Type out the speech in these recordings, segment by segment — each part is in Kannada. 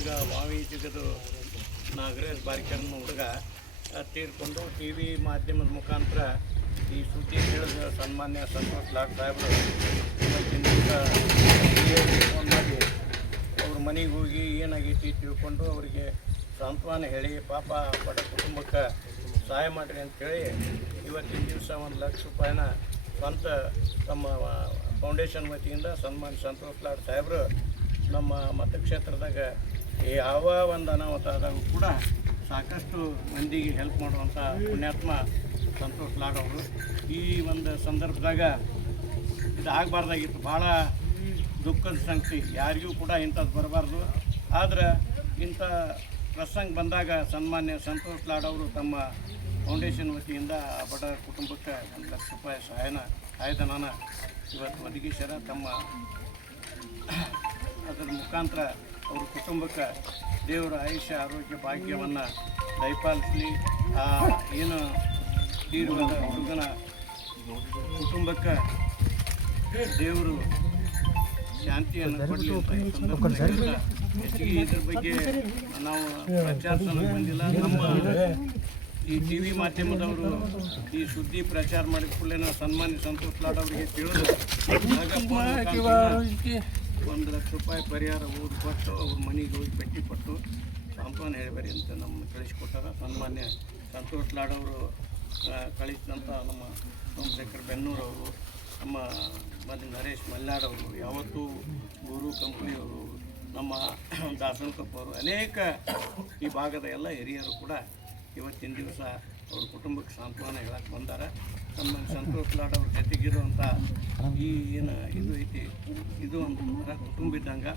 ಹುಡುಗ ಬಾವಿ ಜಿಗದು ನಾಗರಾಜ್ ಬಾರಿಕರ್ನ ಹುಡುಗ ತೀರ್ಕೊಂಡು ಟಿ ವಿ ಮಾಧ್ಯಮದ ಮುಖಾಂತರ ಈ ಸುದ್ದಿ ತಿಳಿದ ಸನ್ಮಾನ್ಯ ಸಂತೋಷ್ ಲಾಡ್ ಸಾಹೇಬರು ಫೋನ್ ಮಾಡಿ ಅವ್ರ ಮನೆಗೆ ಹೋಗಿ ಏನಾಗೈತಿ ತಿಳ್ಕೊಂಡು ಅವರಿಗೆ ಸಾಂತ್ವನ ಹೇಳಿ ಪಾಪ ಬಡ ಕುಟುಂಬಕ್ಕೆ ಸಹಾಯ ಮಾಡಿರಿ ಅಂಥೇಳಿ ಇವತ್ತಿನ ದಿವಸ 1 ಲಕ್ಷ ರೂಪಾಯಿನ ಸ್ವಂತ ತಮ್ಮ ಫೌಂಡೇಶನ್ ವತಿಯಿಂದ ಸನ್ಮಾನ್ಯ ಸಂತೋಷ್ ಲಾಡ್ ಸಾಹೇಬರು ನಮ್ಮ ಮತಕ್ಷೇತ್ರದಾಗ ಯಾವ ಒಂದು ಅನಾಹುತ ಆದಾಗ ಕೂಡ ಸಾಕಷ್ಟು ಮಂದಿಗೆ ಹೆಲ್ಪ್ ಮಾಡುವಂಥ ಪುಣ್ಯಾತ್ಮ ಸಂತೋಷ್ ಲಾಡ್ ಅವರು. ಈ ಒಂದು ಸಂದರ್ಭದಾಗ ಇದು ಆಗಬಾರ್ದಾಗಿತ್ತು, ಭಾಳ ದುಃಖದ ಸಂಗತಿ, ಯಾರಿಗೂ ಕೂಡ ಇಂಥದ್ದು ಬರಬಾರ್ದು. ಆದರೆ ಇಂಥ ಪ್ರಸಂಗ ಬಂದಾಗ ಸನ್ಮಾನ್ಯ ಸಂತೋಷ್ ಲಾಡ್ ಅವರು ತಮ್ಮ ಫೌಂಡೇಶನ್ ವತಿಯಿಂದ ಬಡ ಕುಟುಂಬಕ್ಕೆ 1 ಲಕ್ಷ ರೂಪಾಯಿ ಸಹಾಯಧನನ ಇವತ್ತು ಒದಗಿಸ್ಯಾರ. ತಮ್ಮ ಅದರ ಮುಖಾಂತರ ಅವ್ರ ಕುಟುಂಬಕ್ಕೆ ದೇವರ ಆಯುಷ್ಯ ಆರೋಗ್ಯ ಭಾಗ್ಯವನ್ನು ದಯಪಾಲಿಸಲಿ. ಏನು ತೀರುವಾದ ಹುಡುಗನ ಕುಟುಂಬಕ್ಕೆ ದೇವರು ಶಾಂತಿಯನ್ನು ಕೊಡಲಿ ಅಂತ ಹೆಚ್ಚಿಗೆ ಇದ್ರ ಬಗ್ಗೆ ನಾವು ಪ್ರಚಾರಿಸೋಕೆ ಬಂದಿಲ್ಲ. ನಮ್ಮ ಈ ಟಿ ವಿ ಮಾಧ್ಯಮದವರು ಈ ಸುದ್ದಿ ಪ್ರಚಾರ ಮಾಡಿದ ಕೂಡಲೇ ಸನ್ಮಾನ್ಯ ಸಂತೋಷ್ ಲಾಡ್ ಅವರಿಗೆ ತಿಳಿದು 1 ಲಕ್ಷ ರೂಪಾಯಿ ಪರಿಹಾರ ಕೊಟ್ಟು ಅವ್ರ ಮನೆಗೆ ಹೋಗಿ ಭೇಟಿ ಕೊಟ್ಟು ಸಾಂತ್ವನ ಹೇಳಬೇಡಿ ಅಂತ ನಮ್ಮ ಕಳಿಸಿಕೊಟ್ಟಾರ. ಸನ್ಮಾನ್ಯ ಸಂತೋಷ್ ಲಾಡ್ ಅವರು ಕಳಿಸಿದಂಥ ನಮ್ಮ ಸೋಮಶೇಖರ್ ಬೆನ್ನೂರವರು, ನಮ್ಮ ನರೇಶ್ ಮಲ್ನಾಡ್ ಅವರು, ಯಾವತ್ತೂ ಗುರು ಕಂಪ್ನಿಯವರು, ನಮ್ಮ ದಾಸನಕಪ್ಪ ಅವರು, ಅನೇಕ ಈ ಭಾಗದ ಎಲ್ಲ ಹಿರಿಯರು ಕೂಡ ಇವತ್ತಿನ ದಿವಸ ಅವ್ರ ಕುಟುಂಬಕ್ಕೆ ಸಾಂತ್ವನ ಹೇಳಕ್ಕೆ ಬಂದಾರ. ನಮ್ಮ ಸಂತೋಷ್ ಲಾಡ್ ಅವ್ರ ಜೊತೆಗಿರುವಂಥ ಈ ಏನು ಇದು ಐತಿ, ಇದು ಒಂದು ಕುಟುಂಬ ಇದ್ದಂಗೆ.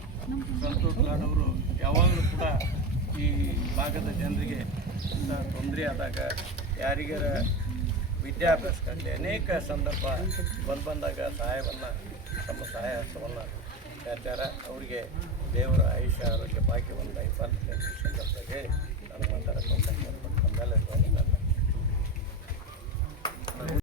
ಸಂತೋಷ್ ಲಾಡ್ ಅವರು ಯಾವಾಗಲೂ ಕೂಡ ಈ ಭಾಗದ ಜನರಿಗೆ ತೊಂದರೆ ಆದಾಗ, ಯಾರಿಗಾರ ವಿದ್ಯಾಭ್ಯಾಸಕ್ಕಾಗಲಿ ಅನೇಕ ಸಂದರ್ಭ ಬಂದಾಗ ಸಹಾಯವನ್ನು ತಮ್ಮ ಸಹಾಯ ಹಸ್ತವನ್ನು ಚಾಚಾರ. ಅವರಿಗೆ ದೇವರ ಆಯುಷ್ಯ ಆರೋಗ್ಯ ಭಾಗ್ಯವನ್ನು ದಯಪಾಲಿಸಿ ಸಂದರ್ಭದಾಗ ಹೇಳಿ